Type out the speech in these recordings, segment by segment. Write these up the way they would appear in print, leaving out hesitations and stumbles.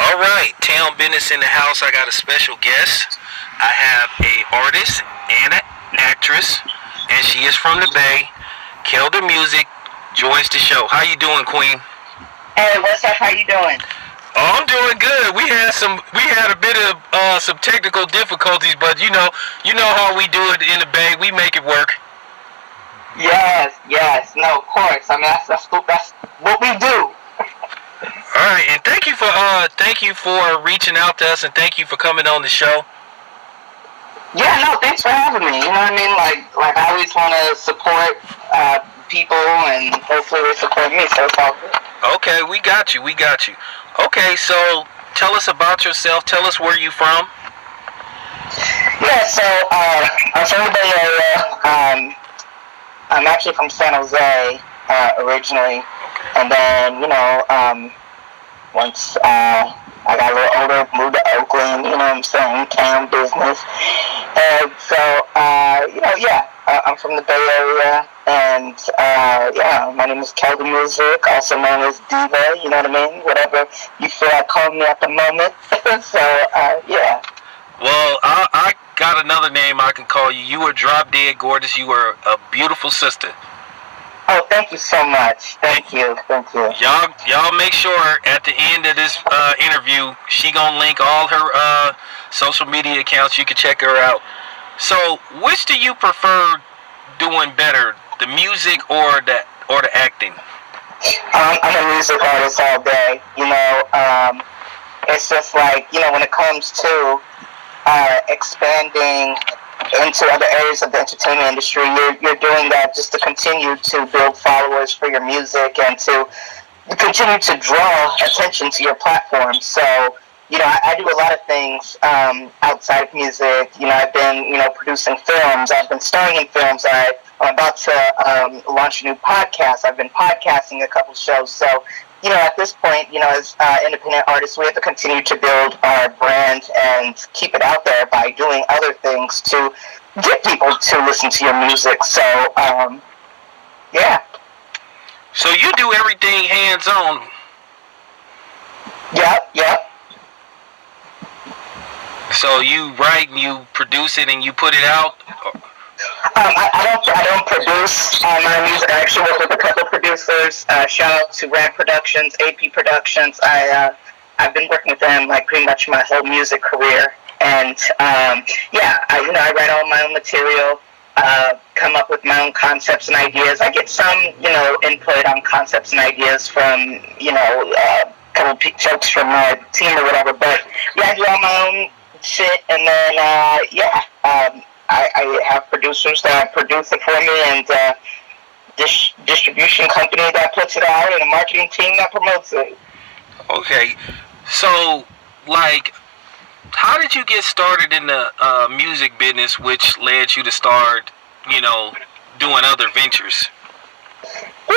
All right, Town Business in the house. I got a special guest. I have a artist and an actress, and she is from the Bay. Keldamuzik joins the show. How you doing, Queen? Hey, what's up? How you doing? Oh, I'm doing good. We had a bit of some technical difficulties, but you know how we do it in the Bay. We make it work. Yes. No, of course. I mean, that's what we do. All right, and thank you for reaching out to us, and thank you for coming on the show. Yeah, no, thanks for having me. You know what I mean? Like I always want to support people, and hopefully they support me. So it's all good. Okay, we got you. We got you. Okay, so tell us about yourself. Tell us where you from. Yeah, so I'm from the Bay Area. I'm actually from San Jose originally, and then once I got a little older, moved to Oakland. You know what I'm saying? Town business, and so I'm from the Bay Area, and my name is Keldamuzik, also known as Diva. You know what I mean? Whatever you feel like calling me at the moment. So yeah. Well, I got another name I can call you. You were drop dead gorgeous. You were a beautiful sister. Oh, thank you so much. Thank you. Y'all make sure at the end of this interview, she gonna link all her social media accounts. You can check her out. So, which do you prefer doing better, the music or the acting? I'm a music artist all day. It's just like when it comes to expanding into other areas of the entertainment industry, you're doing that just to continue to build followers for your music and to continue to draw attention to your platform. So, I do a lot of things outside of music. I've been, producing films. I've been starring in films. I'm about to launch a new podcast. I've been podcasting a couple shows. So, at this point, as independent artists, we have to continue to build our brand and keep it out there by doing other things to get people to listen to your music. So, yeah. So you do everything hands-on? Yep. So you write and you produce it and you put it out? I don't produce my music. I actually work with a couple of producers. Shout out to Rad Productions, AP Productions. I've been working with them like pretty much my whole music career. And I write all my own material, come up with my own concepts and ideas. I get some input on concepts and ideas from a couple of folks from my team or whatever. But I do all my own shit, and then I have producers that produce it for me, and distribution company that puts it out, and a marketing team that promotes it. Okay, so how did you get started in the music business, which led you to start, doing other ventures?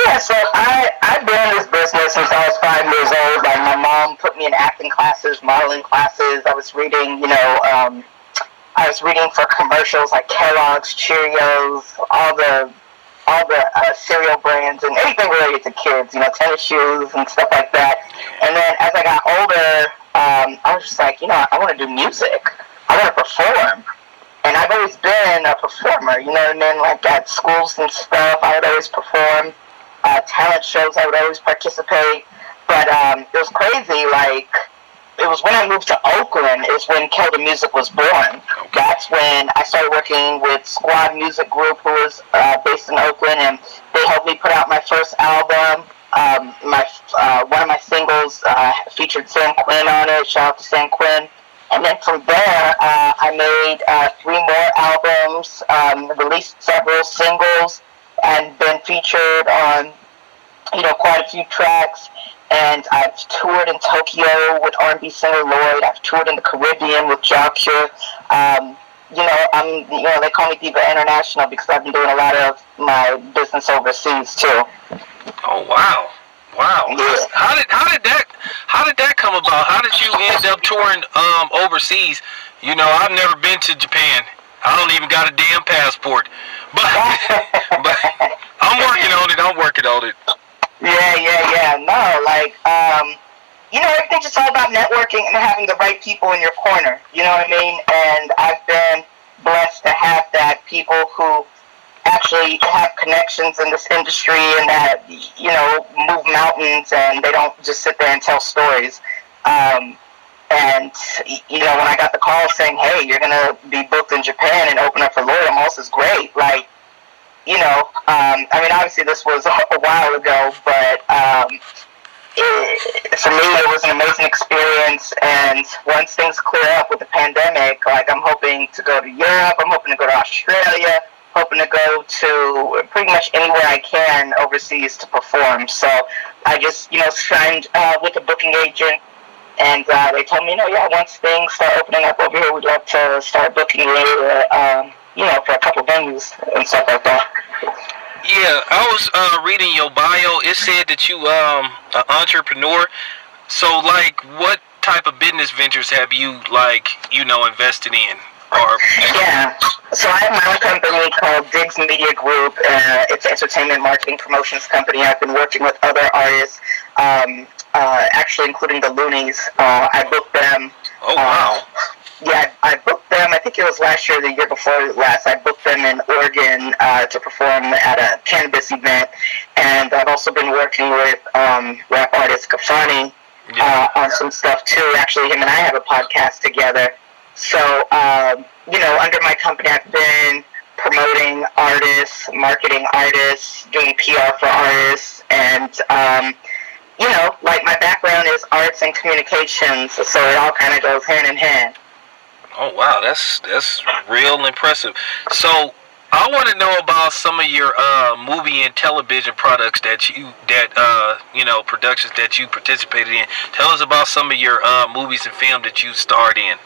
Yeah, so I've been in this business since I was 5 years old. Like, my mom put me in acting classes, modeling classes. I was reading, for commercials like Kellogg's, Cheerios, all the cereal brands, and anything related to kids, tennis shoes and stuff like that. And then as I got older, I was just like, I want to do music. I want to perform. And I've always been a performer, you know what I mean? Like, at schools and stuff, I would always perform. Talent shows, I would always participate. But it was crazy, like, it was when I moved to Oakland is when Keldamuzik was born. That's when I started working with Squad Music Group, who was based in Oakland, and they helped me put out my first album. One of my singles featured Sam Quinn on it. Shout out to Sam Quinn. And then from there, I made 3 more albums, released several singles, and been featured on, quite a few tracks. And I've toured in Tokyo with R&B singer Lloyd. I've toured in the Caribbean with Jacques. They call me Diva International because I've been doing a lot of my business overseas too. Oh wow! Yeah. How did that come about? How did you end up touring overseas? I've never been to Japan. I don't even got a damn passport. But I'm working on it. Yeah. No, like, everything's just all about networking and having the right people in your corner. You know what I mean? And I've been blessed to have that, people who actually have connections in this industry and that, move mountains, and they don't just sit there and tell stories. And, when I got the call saying, hey, you're going to be booked in Japan and open up for Lloyd Amos is great. Like, obviously this was a while ago, but for me, it was an amazing experience. And once things clear up with the pandemic, like, I'm hoping to go to Europe, I'm hoping to go to Australia, hoping to go to pretty much anywhere I can overseas to perform. So I just, signed with a booking agent, and they told me, once things start opening up over here, we'd love to start booking you for a couple venues and stuff like that. Yeah, I was reading your bio. It said that you an entrepreneur. So, like, what type of business ventures have you, invested in? Yeah, so I have my own company called Diggs Media Group. It's an entertainment marketing promotions company. I've been working with other artists, actually including the Loonies. I booked them. Oh, wow. Yeah, I booked them, I think it was last year or the year before last. I booked them in Oregon to perform at a cannabis event. And I've also been working with rap artist Kafani on some stuff too. Actually, him and I have a podcast together. So, under my company, I've been promoting artists, marketing artists, doing PR for artists, and, my background is arts and communications, so it all kind of goes hand in hand. Oh, wow, that's real impressive. So, I want to know about some of your movie and television products productions that you participated in. Tell us about some of your movies and film that you starred in.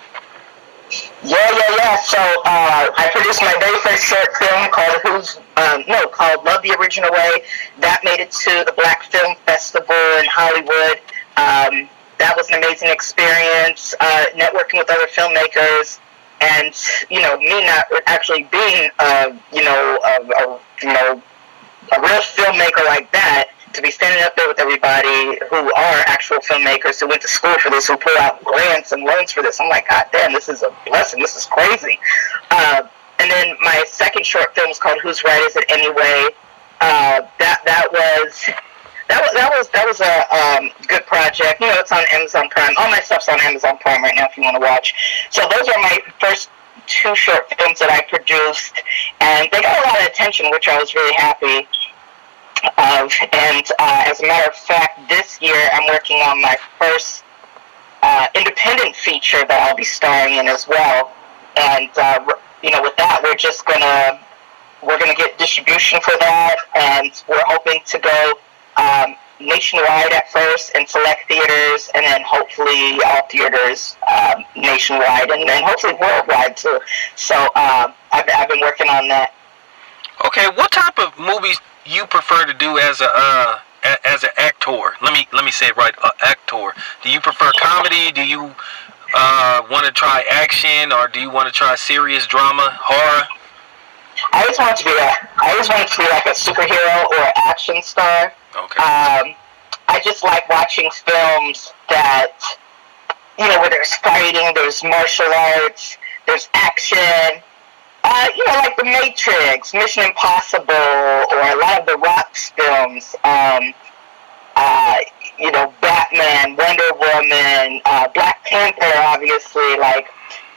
Yeah. So I produced my very first short film called Love the Original Way. That made it to the Black Film Festival in Hollywood. That was an amazing experience, networking with other filmmakers, and me not actually being a real filmmaker like that, to be standing up there with everybody who are actual filmmakers who went to school for this, who pull out grants and loans for this. I'm like, God damn, this is a blessing. This is crazy. And then my second short film was called Whose Right Is It Anyway? That was a good project. It's on Amazon Prime. All my stuff's on Amazon Prime right now if you want to watch. So those are my first two short films that I produced, and they got a lot of attention, which I was really happy of. And as a matter of fact, this year I'm working on my first independent feature that I'll be starring in as well. And with that, we're gonna get distribution for that, and we're hoping to go nationwide at first in select theaters, and then hopefully all theaters nationwide, and then hopefully worldwide too. So I've been working on that. Okay, what type of movies you prefer to do as an actor? Let me say it right, actor. Do you prefer comedy? Do you want to try action, or do you want to try serious drama, horror? I just want it to be like a superhero or an action star. Okay. I just like watching films that, where there's fighting, there's martial arts, there's action. Like The Matrix, Mission Impossible, or a lot of the Rock's films. Batman, Wonder Woman, Black Panther, obviously. Like,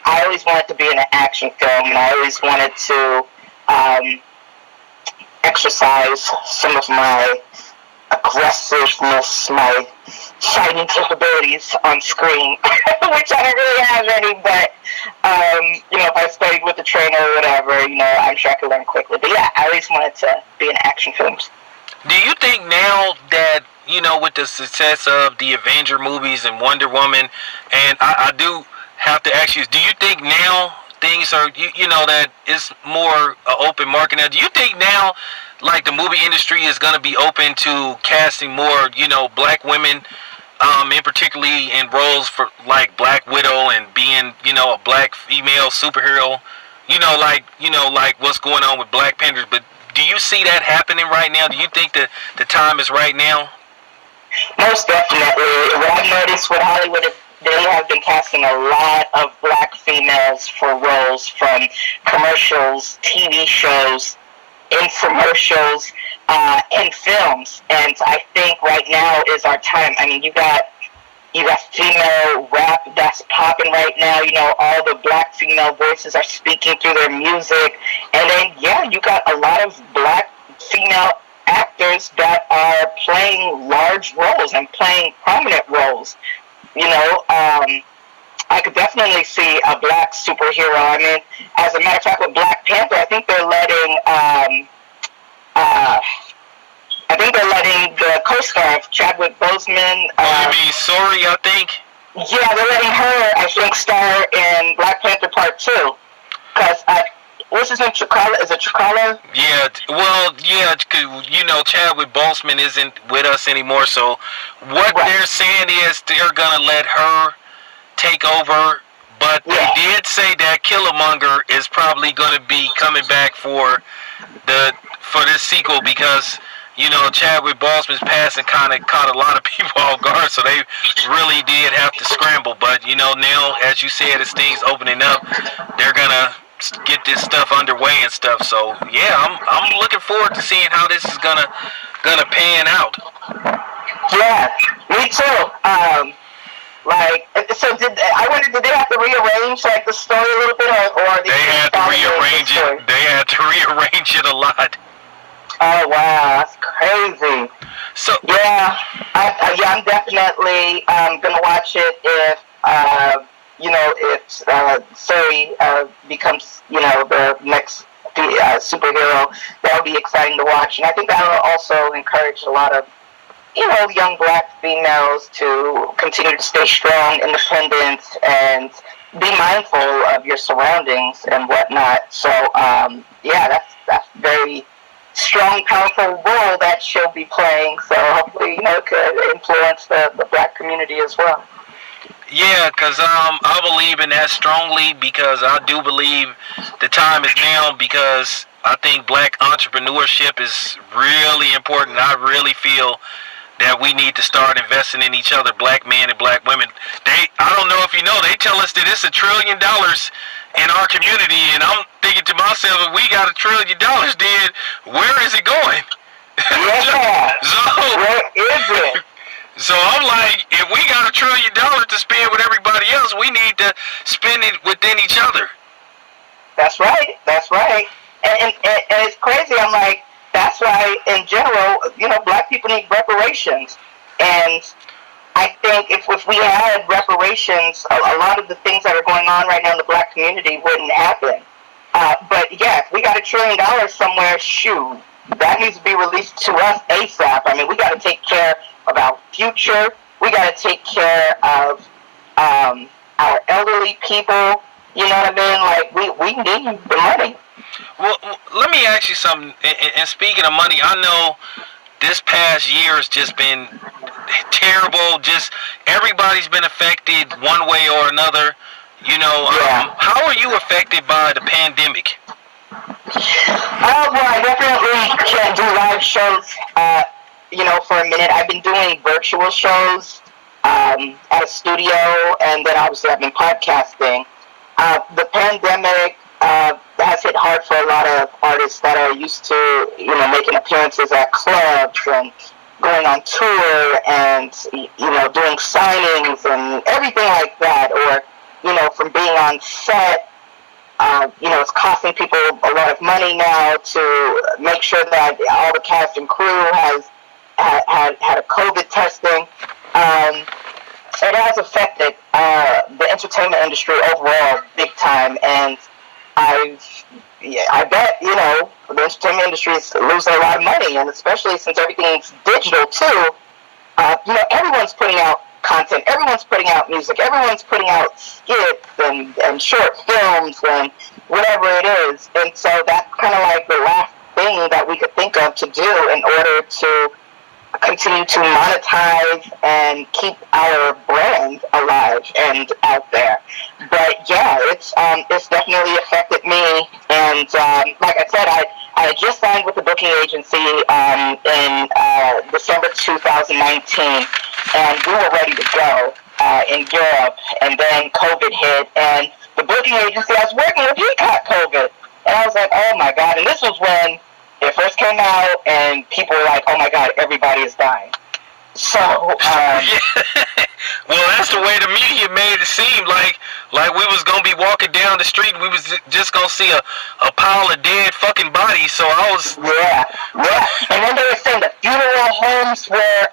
I always wanted to be in an action film, and I always wanted to exercise some of my aggressiveness, my fighting capabilities on screen, which I don't really have any, but, if I studied with the trainer or whatever, I'm sure I could learn quickly. But yeah, I always wanted to be in action films. Do you think now that, with the success of the Avenger movies and Wonder Woman, and I do have to ask you, do you think now things are, that it's more open market now? Do you think now, like, the movie industry is going to be open to casting more, black women, in particularly in roles for, like, Black Widow and being, a black female superhero, like what's going on with Black Panthers? But do you see that happening right now? Do you think that the time is right now? Most definitely. What I've noticed with Hollywood, they have been casting a lot of black females for roles from commercials, TV shows, infomercials, and films. And I think right now is our time. I mean, you got female rap that's popping right now. You know, all the black female voices are speaking through their music. And then, yeah, you got a lot of black female actors that are playing large roles and playing prominent roles. You know, I could definitely see a black superhero. I mean, as a matter of fact, with Black Panther, I think they're letting the co-star of Chadwick Boseman. You mean Sorry? I think. Yeah, they're letting her, I think, star in Black Panther Part 2. Because what's his name? T'Challa? Is it T'Challa? Yeah, well, yeah, you know, Chadwick Boseman isn't with us anymore, so what they're saying is they're going to let her take over, but they did say that Killmonger is probably going to be coming back for this sequel because, you know, Chadwick Boseman's passing kind of caught a lot of people off guard, so they really did have to scramble, but, you know, now, as you said, as things opening up, they're going to get this stuff underway and stuff. So yeah, I'm looking forward to seeing how this is gonna pan out. Yeah, me too. Did they have to rearrange like the story a little bit, or they had to rearrange it? They had to rearrange it a lot. Oh wow, that's crazy. So yeah, I'm definitely gonna watch it if Suri becomes, you know, the next superhero. That'll be exciting to watch. And I think that'll also encourage a lot of, you know, young black females to continue to stay strong, independent, and be mindful of your surroundings and whatnot. So, that's very strong, powerful role that she'll be playing. So hopefully, you know, it could influence the black community as well. Yeah, because I believe in that strongly because I do believe the time is now because I think black entrepreneurship is really important. I really feel that we need to start investing in each other, black men and black women. I don't know if you know, they tell us that it's $1 trillion in our community, and I'm thinking to myself, if we got $1 trillion, then where is it going? Yeah. Where is it? So I'm like, if we got $1 trillion to spend with everybody else, we need to spend it within each other. That's right. And it's crazy. I'm like, that's why, in general, you know, black people need reparations. And I think if we had reparations, a lot of the things that are going on right now in the black community wouldn't happen. But yeah, if we got $1 trillion somewhere, shoot, that needs to be released to us ASAP. I mean, we got to take care of our future. We got to take care of our elderly people. You know what I mean? Like, we need the money. Well, let me ask you something. And speaking of money, I know this past year has just been terrible. Just everybody's been affected one way or another. You know, how are you affected by the pandemic? Well, I definitely can't do live shows, you know, for a minute. I've been doing virtual shows at a studio, and then obviously I've been podcasting. The pandemic has hit hard for a lot of artists that are used to, you know, making appearances at clubs and going on tour and, you know, doing signings and everything like that, or, you know, from being on set. You know, it's costing people a lot of money now to make sure that all the cast and crew has had a COVID testing. It has affected the entertainment industry overall big time, and I bet, you know, the entertainment industry is losing a lot of money, and especially since everything's digital too. You know, everyone's putting out content, everyone's putting out music, everyone's putting out skits and short films and whatever it is. And so that's kind of like the last thing that we could think of to do in order to continue to monetize and keep our brand alive and out there. But yeah, it's definitely affected me. And like I said, I had just signed with the booking agency in December 2019, and we were ready to go in Europe. And then COVID hit, and the booking agency I was working with, he caught COVID. And I was like, oh my God. And this was when it first came out, and people were like, oh my God, everybody is dying. So, yeah. Well, that's the way the media made it seem like we was gonna be walking down the street and we was just gonna see a pile of dead fucking bodies. So I was yeah. And then they were saying the funeral homes were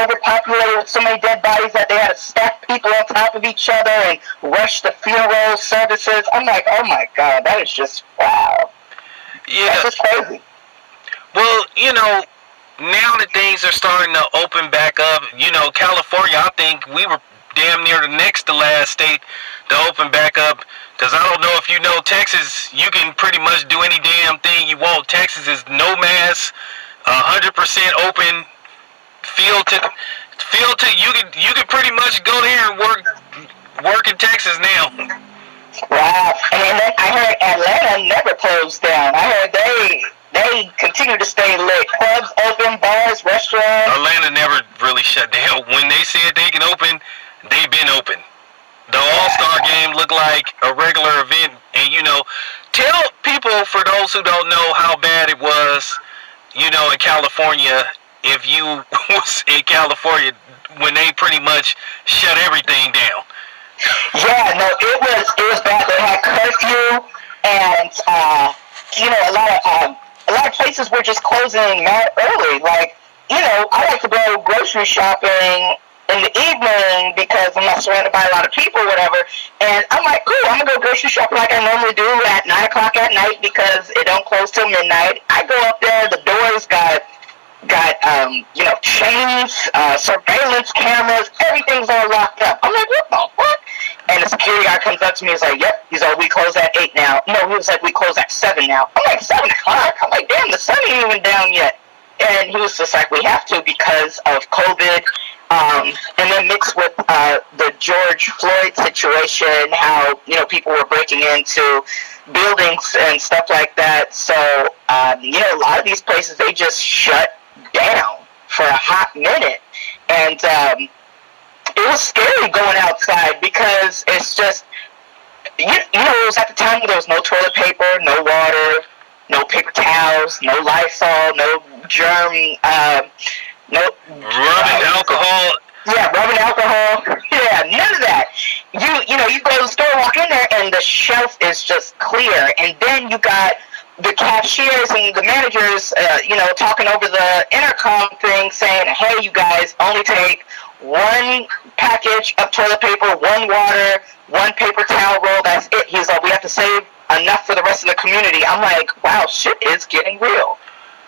overpopulated with so many dead bodies that they had to stack people on top of each other and rush the funeral services. I'm like, oh my God, that is just wow. Yeah. That's just crazy. Well, you know, now that things are starting to open back up, you know, California, I think we were damn near the next to last state to open back up. Because I don't know if you know, Texas, you can pretty much do any damn thing you want. Texas is no mask, 100% open. Field to you can pretty much go there and work in Texas now. Wow. And then I heard Atlanta never closed down. I heard they continue to stay lit. Clubs open, bars, restaurants. Atlanta never really shut down. When they said they can open, they've been open. The All-Star game looked like a regular event. And, you know, tell people, for those who don't know, how bad it was, you know, in California, if you was in California when they pretty much shut everything down. Yeah, no, it was bad. They had curfew, and, you know, a lot of places were just closing mad early. Like, you know, I like to go grocery shopping in the evening because I'm not surrounded by a lot of people or whatever. And I'm like, cool, I'm going to go grocery shopping like I normally do at 9 o'clock at night because it don't close till midnight. I go up there, the doors got you know, chains, surveillance cameras, everything's all locked up. I'm like, what the fuck? And the security guy comes up to me, he's like, yep. He's like, we close at 8 now. No, he was like, we close at 7 now. I'm like, 7 o'clock? I'm like, damn, the sun ain't even down yet. And he was just like, we have to because of COVID. And then mixed with the George Floyd situation, how, you know, people were breaking into buildings and stuff like that. So, you know, a lot of these places, they just shut down for a hot minute. And it was scary going outside because it's just, you know, it was at the time where there was no toilet paper, no water, no paper towels, no Lysol, no germ, no rubbing alcohol. Yeah, rubbing alcohol. Yeah, none of that. You know, you go to the store, walk in there, and the shelf is just clear. And then you got the cashiers and the managers, you know, talking over the intercom thing, saying, "Hey, you guys, only take one package of toilet paper, one water, one paper towel roll. That's it." He's like, "We have to save enough for the rest of the community." I'm like, wow, shit is getting real.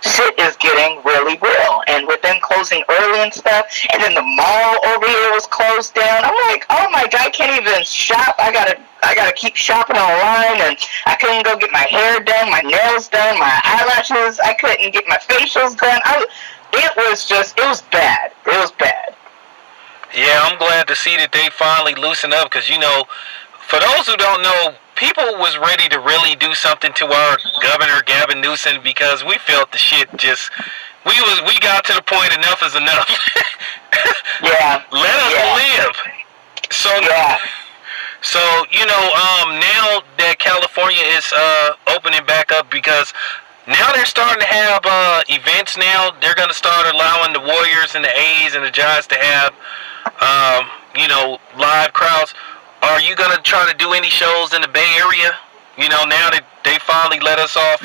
Shit is getting really real. And with them closing early and stuff, and then the mall over here was closed down. I'm like, oh my God, I can't even shop. I gotta keep shopping online, and I couldn't go get my hair done, my nails done, my eyelashes. I couldn't get my facials done. It was bad. It was bad. Yeah, I'm glad to see that they finally loosen up because, you know, for those who don't know, people was ready to really do something to our governor, Gavin Newsom, because we felt the shit just, we got to the point enough is enough. Yeah. Let us live. So, yeah. So, you know, now that California is opening back up, because now they're starting to have events now. They're going to start allowing the Warriors and the A's and the Giants to have, you know, live crowds. Are you going to try to do any shows in the Bay Area? You know, now that they finally let us off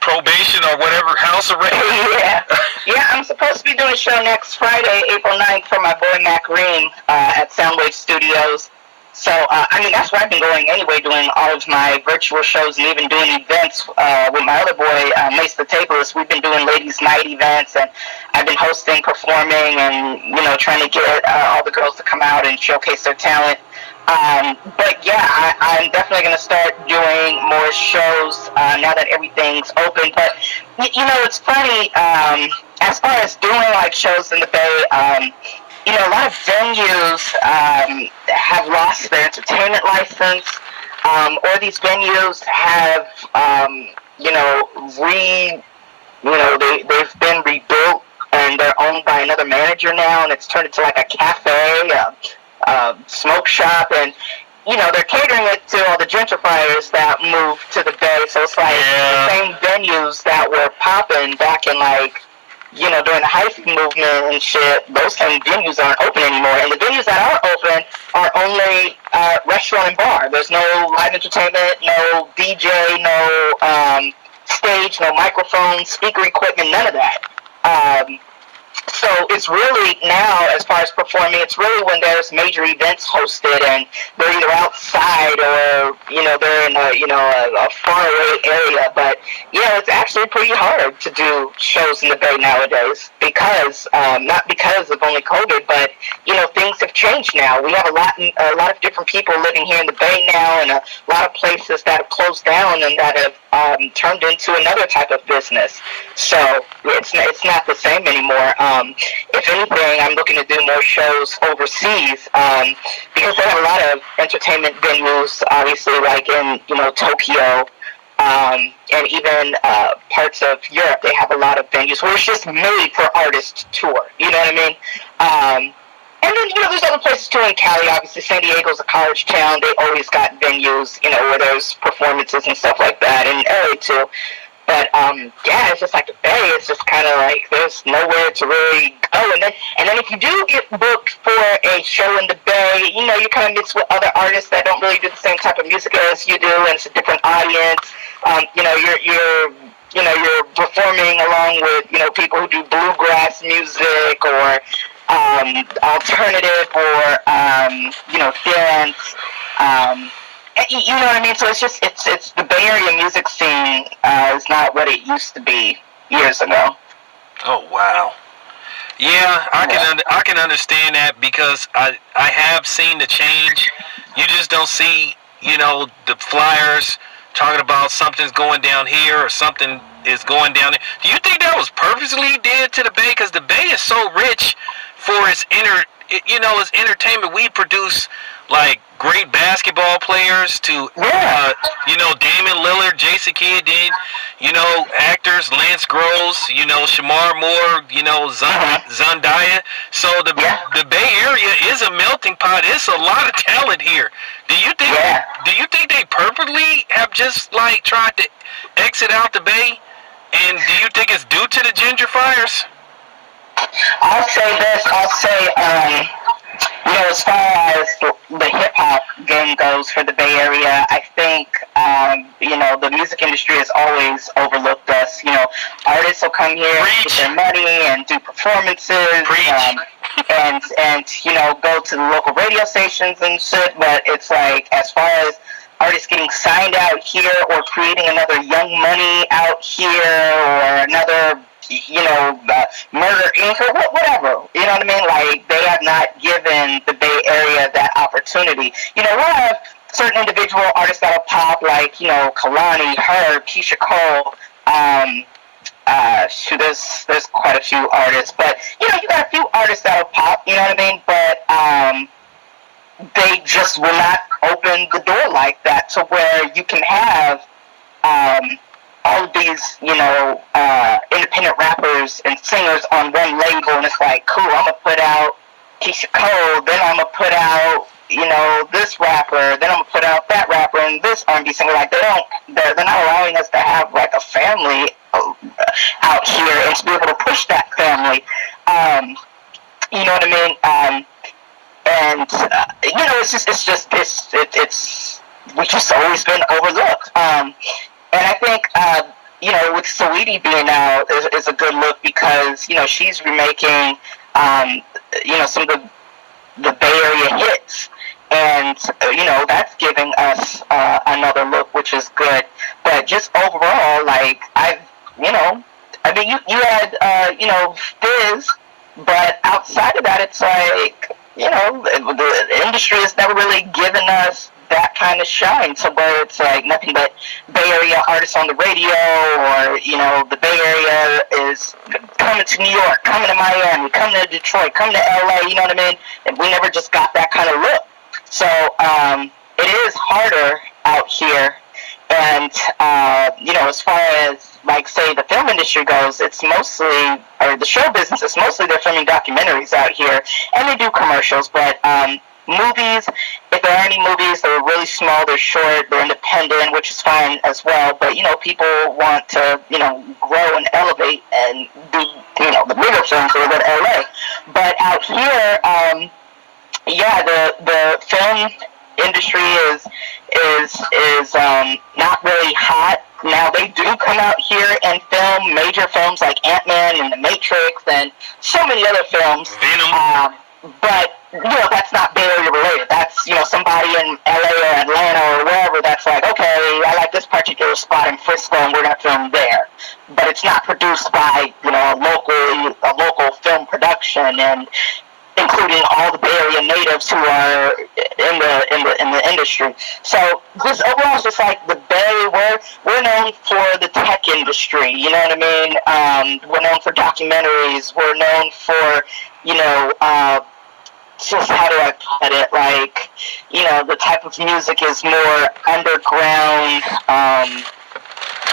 probation or whatever, house arrest. Yeah, I'm supposed to be doing a show next Friday, April 9th, for my boy Mac Ream at Soundwave Studios. So, I mean, that's where I've been going anyway, doing all of my virtual shows and even doing events with my other boy, Mace the Tableist. We've been doing ladies' night events, and I've been hosting, performing, and, you know, trying to get all the girls to come out and showcase their talent. But yeah, I'm definitely going to start doing more shows now that everything's open. But it's funny. As far as doing like shows in the Bay, a lot of venues have lost their entertainment license, or these venues have, you know, re, you know, they've been rebuilt and they're owned by another manager now, and it's turned into like a cafe, smoke shop, and they're catering it to all the gentrifiers that moved to the Bay. So it's like the same venues that were popping back in like during the hyphy movement and shit. Those same venues aren't open anymore, and the venues that are open are only restaurant and bar. There's no live entertainment, no DJ, no stage, no microphone, speaker equipment, none of that. So it's really now, as far as performing, it's really when there's major events hosted and they're either outside or they're in a faraway area. But it's actually pretty hard to do shows in the Bay nowadays because not because of only COVID, but things have changed now. We have a lot of different people living here in the Bay now, and a lot of places that have closed down and that have turned into another type of business. So it's not the same anymore. If anything, I'm looking to do more shows overseas because they have a lot of entertainment venues, obviously, like in Tokyo, and even parts of Europe. They have a lot of venues where it's just made for artists to tour. You know what I mean? And then there's other places too in Cali. Obviously, San Diego's a college town. They always got venues, where there's performances and stuff like that. And LA too. But it's just like the Bay. It's just kind of like there's nowhere to really go. And then if you do get booked for a show in the Bay, you kind of mix with other artists that don't really do the same type of music as you do, and it's a different audience. You're performing along with people who do bluegrass music or alternative or dance. You know what I mean? So it's the Bay Area music scene is not what it used to be years ago. Oh wow. Yeah, I can understand that because I have seen the change. You just don't see the flyers talking about something's going down here or something is going down there. Do you think that was purposely did to the Bay? Because the Bay is so rich for its its entertainment. We produce like great basketball players to Damon Lillard, Jason Kidd, actors, Lance Gross, Shamar Moore, Zendaya. So the Bay Area is a melting pot. It's a lot of talent here. Do you think they purposely have just like tried to exit out the Bay? And do you think it's due to the gentrifiers? I'll say this. As far as the hip-hop game goes for the Bay Area, I think, the music industry has always overlooked us. Artists will come here, get their money, and do performances, and go to the local radio stations and shit, but it's like, as far as artists getting signed out here or creating another Young Money out here or another Murder Inc. or whatever. You know what I mean? Like, they have not given the Bay Area that opportunity. We'll have certain individual artists that'll pop, like, Kalani, her, Keisha Cole. There's quite a few artists, but you got a few artists that'll pop. You know what I mean? But they just will not open the door like that to where you can have all of these, independent rappers and singers on one label, and it's like, cool, I'm gonna put out Keisha Cole, then I'm gonna put out, this rapper, then I'm gonna put out that rapper and this R&B singer. Like, they're not allowing us to have like a family out here and to be able to push that family. You know what I mean? We've just always been overlooked. And I think, with Saweetie being out is a good look because, she's remaking, some of the Bay Area hits. And, that's giving us another look, which is good. But just overall, like, you had, Fizz, but outside of that, it's like, the industry has never really given us that kind of shine, to where it's like nothing but Bay Area artists on the radio, or the Bay Area is coming to New York, coming to Miami, coming to Detroit, coming to LA. You know what I mean? And we never just got that kind of look. So it is harder out here. And, as far as, like, say, the film industry goes, it's mostly, or the show business is mostly they're filming documentaries out here, and they do commercials, but movies, if there are any movies, they're really small, they're short, they're independent, which is fine as well, but, people want to, grow and elevate and do, the bigger films, so they go to LA. But out here, the film industry is not really hot. Now, they do come out here and film major films like Ant-Man and The Matrix and so many other films. Venom. But, that's not Bay Area related. That's, somebody in LA or Atlanta or wherever that's like, okay, I like this particular spot in Frisco and we're going to film there. But it's not produced by, a local film production, and including all the Bay Area natives who are in the industry. So this overall is just like the Bay. We're known for the tech industry. You know what I mean? We're known for documentaries. We're known for just how do I put it? Like, the type of music is more underground.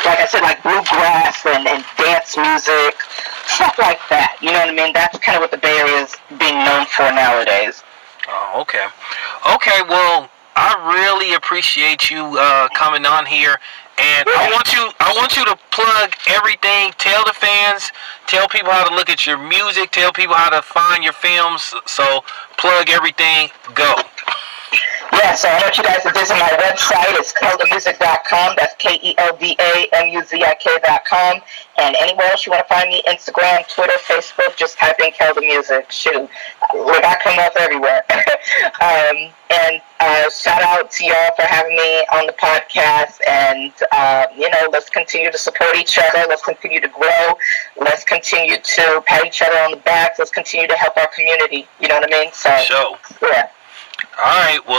Like I said, like bluegrass and dance music. Stuff like that, you know what I mean? That's kind of what the Bay Area is being known for nowadays. Oh, okay. Okay, well, I really appreciate you coming on here, and I want you to plug everything. Tell the fans, tell people how to look at your music, tell people how to find your films. So plug everything. Go. Yeah, so I want you guys to visit my website. It's Keldamuzik.com. That's KELDAMUZIK.com. And anywhere else you want to find me, Instagram, Twitter, Facebook, just type in Keldamuzik. Shoot, look, I come up everywhere. And shout out to y'all for having me on the podcast. And, let's continue to support each other. Let's continue to grow. Let's continue to pat each other on the back. Let's continue to help our community. You know what I mean? So, Show. Yeah. All right, well.